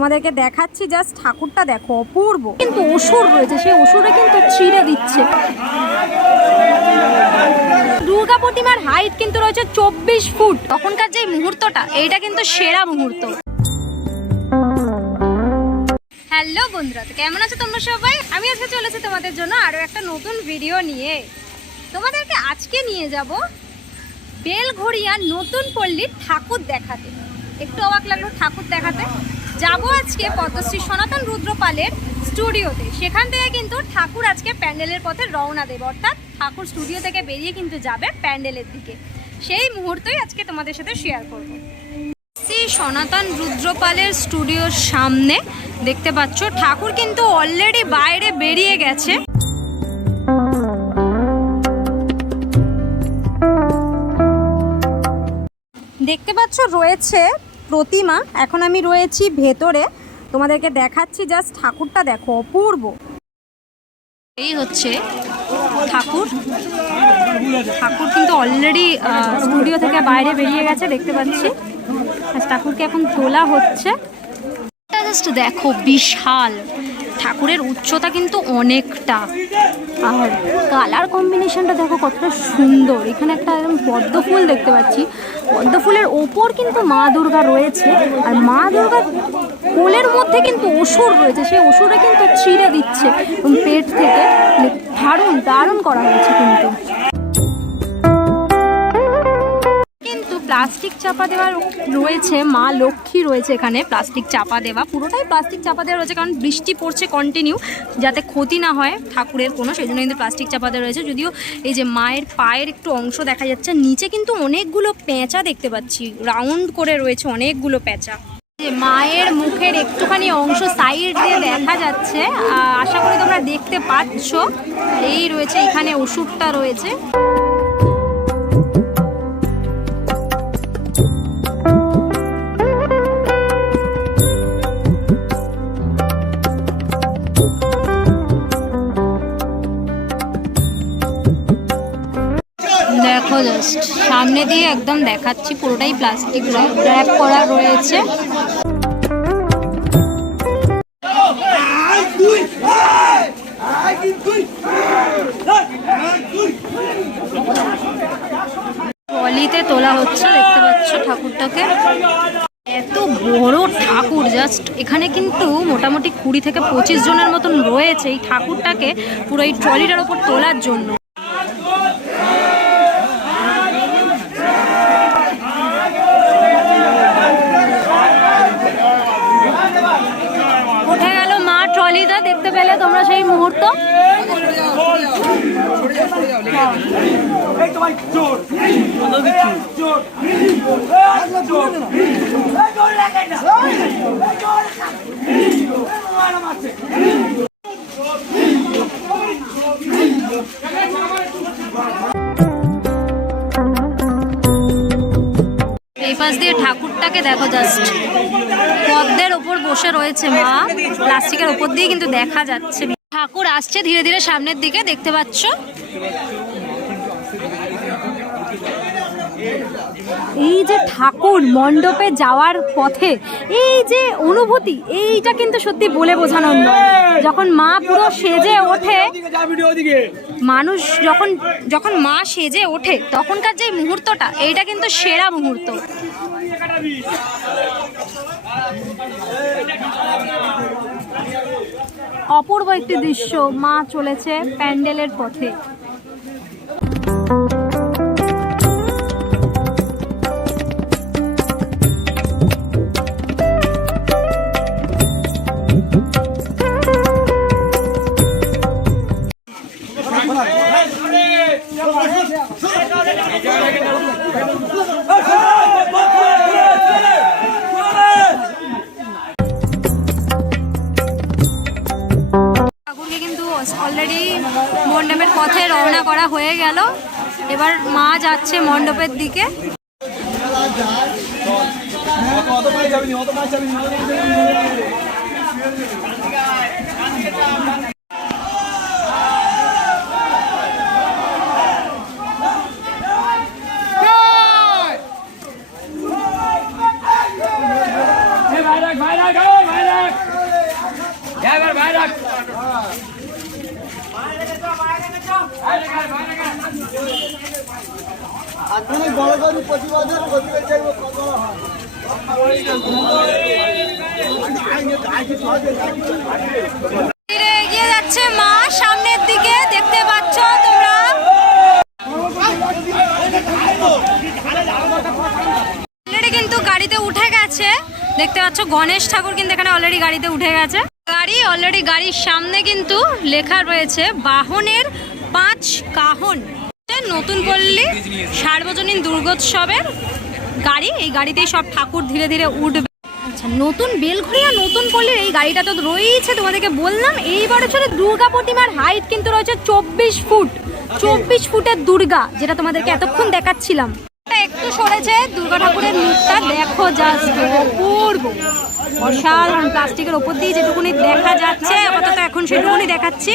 তোমাদেরকে দেখাচ্ছি, জাস্ট ঠাকুরটা দেখো, অপূর্ব। কিন্তু অসুর রয়েছে, সেই অসুরে কিন্তু চিড়ে দিচ্ছে। দুর্গা প্রতিমার হাইট কিন্তু রয়েছে 24 ফুট। তখনকার যে মুহূর্তটা, এইটা কিন্তু সেরা মুহূর্ত। হ্যালো বন্ধুরা, তো কেমন আছো তোমরা সবাই? আমি আজকে চলেছি তোমাদের জন্য আরো একটা নতুন ভিডিও নিয়ে। তোমাদেরকে আজকে নিয়ে যাব বেলঘড়িয়া নতুন পল্লীর ঠাকুর দেখাতে। একটু অবাক লাগলো ঠাকুর দেখাতে। যাব আজকে পদ্মশ্রী সনাতন রুদ্রপালের স্টুডিওতে। সেখান থেকে কিন্তু ঠাকুর আজকে প্যান্ডেলের পথে রওনা দেবে, অর্থাৎ ঠাকুর স্টুডিও থেকে বেরিয়ে কিন্তু যাবে প্যান্ডেলের দিকে। সেই মুহূর্তই আজকে তোমাদের সাথে শেয়ার করব। শ্রী সনাতন রুদ্রপালের স্টুডিওর সামনে দেখতে পাচ্ছ ঠাকুর কিন্তু অলরেডি বাইরে বেরিয়ে গেছে। দেখতে পাচ্ছ রয়েছে প্রতিমা। এখন আমি রয়েছি ভেতরে, তোমাদেরকে দেখাচ্ছি, জাস্ট ঠাকুরটা দেখো, অপূর্ব। এই হচ্ছে ঠাকুর। ঠাকুর কিন্তু অলরেডি স্টুডিও থেকে বাইরে বেরিয়ে গেছে, দেখতে পাচ্ছি। ঠাকুরকে এখন তোলা হচ্ছে। জাস্ট দেখো, বিশাল। ঠাকুরের উচ্চতা কিন্তু অনেকটা, আর কালার কম্বিনেশনটা দেখো কতটা সুন্দর। এখানে একটা একদম পদ্ম ফুল দেখতে পাচ্ছি। পদ্ম ফুলের ওপর কিন্তু মা দুর্গা রয়েছে, আর মা দুর্গার কোলের মধ্যে কিন্তু অসুর রয়েছে, সেই অসুরে কিন্তু চিড়ে দিচ্ছে পেট থেকে। দারুণ দারুণ করা হয়েছে। কিন্তু প্লাস্টিক চাপা দেওয়া রয়েছে, মা লক্ষ্মী রয়েছে এখানে। প্লাস্টিক চাপা দেওয়া, পুরোটাই প্লাস্টিক চাপা দেওয়া রয়েছে, কারণ বৃষ্টি পড়ছে কন্টিনিউ, যাতে ক্ষতি না হয় ঠাকুরের কোনো, সেই জন্য কিন্তু প্লাস্টিক চাপা দেওয়া রয়েছে। যদিও এই যে মায়ের পায়ের একটু অংশ দেখা যাচ্ছে, নিচে কিন্তু অনেকগুলো পেঁচা দেখতে পাচ্ছি, রাউন্ড করে রয়েছে অনেকগুলো পেঁচা। মায়ের মুখের একটুখানি অংশ সাইড দিয়ে দেখা যাচ্ছে, আশা করি তোমরা দেখতে পাচ্ছ। এই রয়েছে এখানে ওষুধটা রয়েছে। দেখো জাস্ট সামনে দিয়ে একদম দেখাচ্ছি, পুরোটাই প্লাস্টিক র্যাপ করা রয়েছে। ট্রলিতে তোলা হচ্ছে, দেখতে পাচ্ছ ঠাকুরটাকে। এত বড় ঠাকুর, জাস্ট এখানে কিন্তু মোটামুটি 20 থেকে 25 জনের মতন রয়েছে এই ঠাকুরটাকে পুরো এই ট্রলিটার ওপর তোলার জন্য। উঠে গেল মা ট্রলিটা, দেখতে পেলে তোমরা সেই মুহূর্ত। এই পাশ দিয়ে ঠাকুরটাকে দেখো, জাস্ট পদ্মের ওপর বসে রয়েছে মা, প্লাস্টিকের ওপর দিয়ে কিন্তু দেখা যাচ্ছে। ঠাকুর আসছে ধীরে ধীরে সামনের দিকে, দেখতে পাচ্ছ। এই যে ঠাকুর মণ্ডপে যাওয়ার পথে এই যে অনুভূতি, এইটা কিন্তু সত্যি বলে বোঝানোর নয়। যখন মা পুরো সেজে ওঠে, মানুষ যখন মা সেজে ওঠে, তখনকার যে মুহূর্তটা, এইটা কিন্তু সেরা মুহূর্ত। অপূর্ব একটি দৃশ্য, মা চলেছে প্যান্ডেলের পথে। অলরেডি মণ্ডপের পথে রওনা করা হয়ে গেল। এবার মা যাচ্ছে মণ্ডপের দিকে। ভাইরা এগিয়ে যাচ্ছে মা সামনের দিকে, দেখতে পাচ্ছ তোমরা। অলরেডি কিন্তু গাড়িতে উঠে গেছে, দেখতে পাচ্ছ গণেশ ঠাকুর কিন্তু এখানে অলরেডি গাড়িতে উঠে গেছে। গাড়ির সামনে কিন্তু লেখা রয়েছে বাহনের 5 কাহন। নতুন পল্লী সার্বজনীন দুর্গোৎসবের গাড়ি, এই গাড়িতেই সব ঠাকুর ধীরে ধীরে উঠবে। আচ্ছা, নতুন বেলঘরিয়া নতুন পল্লীর এই গাড়িটা তো রয়েছে, তোমাদেরকে বললাম এই বছরে দুর্গা প্রতিমার হাইট কিন্তু রয়েছে 24 ফুট। 24 ফুটের দুর্গা, যেটা তোমাদেরকে এতক্ষণ দেখাচ্ছিলাম। একটু সরেছে দুর্গা ঠাকুরের মুখটা, দেখো জাস্ট অপূর্ব, অসাধারণ। প্লাস্টিকের ওপর দিয়ে যেটুকুনি দেখা যাচ্ছে আপাতত এখন সেটুকুনি দেখাচ্ছি।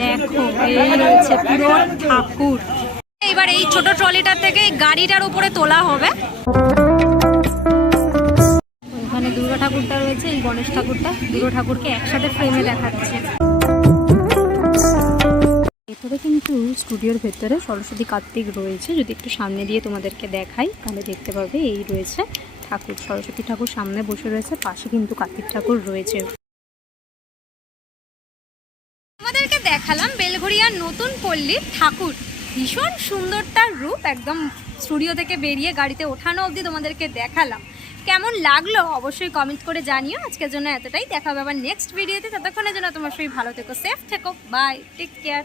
দেখো এই রয়েছে পুরো ঠাকুর। এবার এই ছোট ট্রলিটার থেকে এই গাড়িটার উপরে তোলা হবে। ওখানে দুর্গা ঠাকুরটা রয়েছে, এই গণেশ ঠাকুরটা, দুটো ঠাকুরকে একসাথে ফ্রেমে দেখাচ্ছে। ভেতরে কিন্তু স্টুডিওর ভেতরে সরস্বতী কার্তিক রয়েছে। যদি একটু সামনে দিয়ে তোমাদেরকে দেখাই তাহলে দেখতে পাবে এই রয়েছে ঠাকুর, সরস্বতী ঠাকুর সামনে বসে রয়েছে, পাশে কিন্তু কার্তিক ঠাকুর রয়েছে। আমাদেরকে দেখালাম বেলঘরিয়ার নতুন পল্লীর ঠাকুর, ভীষণ সুন্দর তার রূপ। একদম স্টুডিও থেকে বেরিয়ে গাড়িতে ওঠানো অবধি তোমাদেরকে দেখালাম। কেমন লাগলো অবশ্যই কমেন্ট করে জানিও। আজকের জন্য এতটাই, দেখা হবে আবার নেক্সট ভিডিওতে। ততক্ষণের জন্য তোমার সবাই ভালো থেকো, সেফ থেকো, বাই, টেক কেয়ার।